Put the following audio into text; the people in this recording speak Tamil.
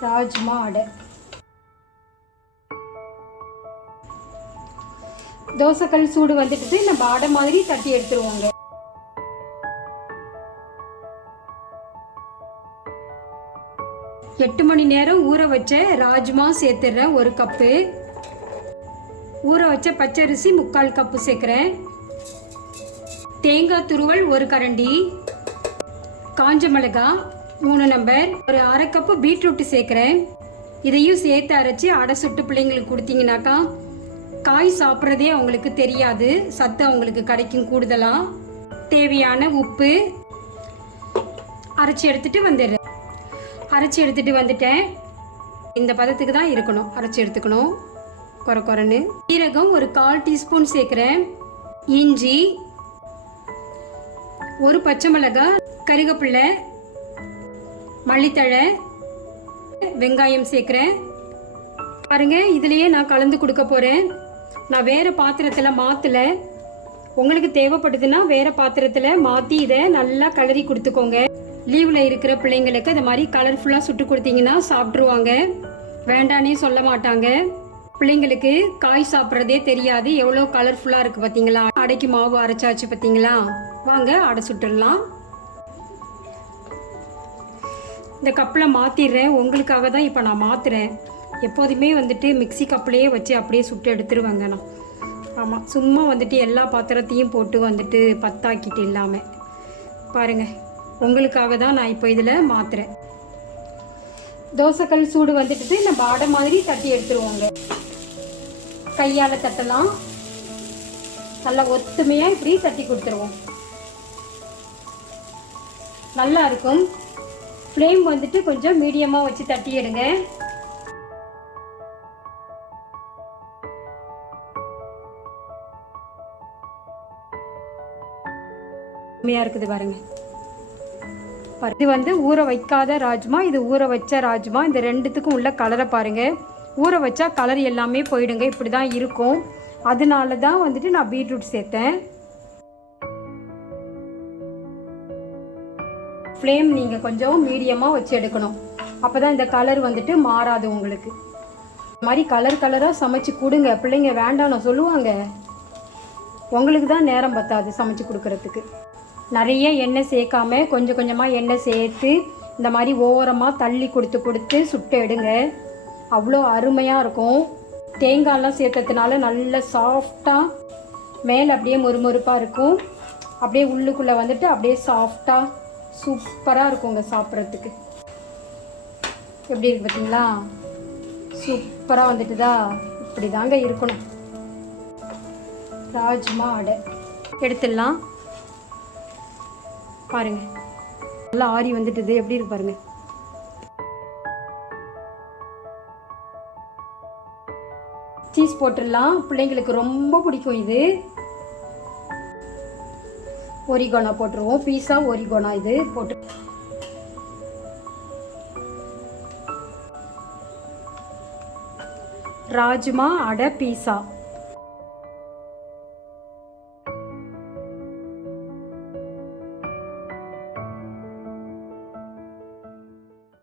ராஜ்மா அடை தோசைக்கல் சூடு வந்துட்டு நம்ம அடை மாதிரி தட்டி எடுத்துருவோங்க. எட்டு மணி நேரம் ஊற வச்ச ராஜ்மா சேர்த்துடுறேன் ஒரு கப்பு. ஊற வச்ச பச்சரிசி முக்கால் கப்பு சேர்க்குறேன். தேங்காய் துருவல் ஒரு கரண்டி. காஞ்ச மிளகாய் மூணு நம்பர் ஒரு அரை கப்பு பீட்ரூட் சேர்க்குறேன். இதையும் சேர்த்து அரைச்சி அடை சுட்டு பிள்ளைங்களுக்கு கொடுத்தீங்கனாக்கா காய் சாப்பிட்றதே அவங்களுக்கு தெரியாது. சத்து அவங்களுக்கு கிடைக்கும் கூடுதலாக தேவையான உப்பு அரைச்சி எடுத்துட்டு வந்துடுறேன். அரைச்சி எடுத்துட்டு வந்துட்டேன். இந்த பதத்துக்கு தான் இருக்கணும். அரைச்சி எடுத்துக்கணும். குறை குறைன்னு. சீரகம் ஒரு கால் டீஸ்பூன் சேர்க்குறேன். இஞ்சி ஒரு பச்சை மிளகாய் கருகப்பிள்ளை மல்லித்தழை வெங்காயம் சேர்க்குறேன். பாருங்கள் இதுலேயே நான் கலந்து கொடுக்க போகிறேன் நான் வேறு பாத்திரத்தில் மாற்றலை உங்களுக்கு தேவைப்படுதுன்னா வேறு பாத்திரத்தில் மாற்றி இதை நல்லா கலரி கொடுத்துக்கோங்க. லீவில் இருக்கிற பிள்ளைங்களுக்கு இந்த மாதிரி கலர்ஃபுல்லாக சுட்டு கொடுத்தீங்கன்னா சாப்பிட்ருவாங்க வேண்டானே சொல்ல மாட்டாங்க. பிள்ளைங்களுக்கு காய் சாப்பிட்றதே தெரியாது. எவ்வளோ கலர்ஃபுல்லாக இருக்குது பார்த்தீங்களா அடைக்கு மாவு அரைச்சாச்சு பார்த்தீங்களா வாங்க அடை சுட்டுடலாம். இந்த கப்பில் மாற்றிடுறேன் உங்களுக்காக தான் இப்போ நான் மாற்றுறேன் எப்போதுமே வந்துட்டு மிக்ஸி கப்லேயே வச்சு அப்படியே சுட்டு எடுத்துருவேங்க நான். ஆமாம் சும்மா வந்துட்டு எல்லா பாத்திரத்தையும் போட்டு வந்துட்டு பத்தாக்கிட்டு இல்லாமல் பாருங்கள் உங்களுக்காக தான் நான் இப்போ இதில் மாற்றுறேன் தோசைக்கல் சூடு வந்துட்டு நம்ம அடை மாதிரி தட்டி எடுத்துருவோங்க. கையால் தட்டலாம். நல்லா ஒத்துமையாக இப்படி தட்டி கொடுத்துருவோம். நல்லா இருக்கும். ஃப்ளேம் வந்துட்டு கொஞ்சம் மீடியமாக வச்சு தட்டிடுங்க. கம்மியாக இருக்குது பாருங்க. இது வந்து ஊற வைக்காத ராஜ்மா இது ஊற வச்ச ராஜ்மா. இந்த ரெண்டுத்துக்கும் உள்ள கலரை பாருங்க. ஊற வச்சா கலர் எல்லாமே போயிடுங்க. இப்படி தான் இருக்கும். அதனால தான் வந்துட்டு நான் பீட்ரூட் சேர்த்தேன். ஃப்ளேம் நீங்கள் கொஞ்சம் மீடியமாக வச்சு எடுக்கணும். அப்போ தான் இந்த கலர் வந்துட்டு மாறாது உங்களுக்கு. இந்த மாதிரி கலர் கலராக சமைச்சு கொடுங்க. பிள்ளைங்க வேண்டாம்னு சொல்லுவாங்க. உங்களுக்கு தான் நேரம் பத்தாது சமைச்சு கொடுக்கறதுக்கு. நிறைய எண்ணெய் சேர்க்காம கொஞ்சம் கொஞ்சமாக எண்ணெய் சேர்த்து இந்த மாதிரி ஓரமாக தள்ளி கொடுத்து கொடுத்து சுட்டு எடுங்க. அவ்வளோ அருமையாக இருக்கும். தேங்காய்லாம் சேர்த்ததுனால நல்ல சாஃப்டாக மேலே அப்படியே மொறுமொறுப்பாக இருக்கும். அப்படியே உள்ளுக்குள்ளே வந்துட்டு அப்படியே சாஃப்டாக சூப்பராக இருக்குங்க சாப்பிட்றதுக்கு. எப்படி இருக்கு பார்த்தீங்களா சூப்பராக வந்துட்டுதா. இப்படி தாங்க இருக்கணும். ராஜ்மா அடை. எடுத்துடலாம். பாருங்க. நல்லா ஆறி வந்துட்டுது. எப்படி இருக்கு பாருங்க. சீஸ் போட்டுடலாம். பிள்ளைங்களுக்கு ரொம்ப பிடிக்கும் இது. ஒரிகோனா போட்டுருவோம். பீஸா ஒரிகோனா இது போட்டு ராஜ்மா அடை பீஸா.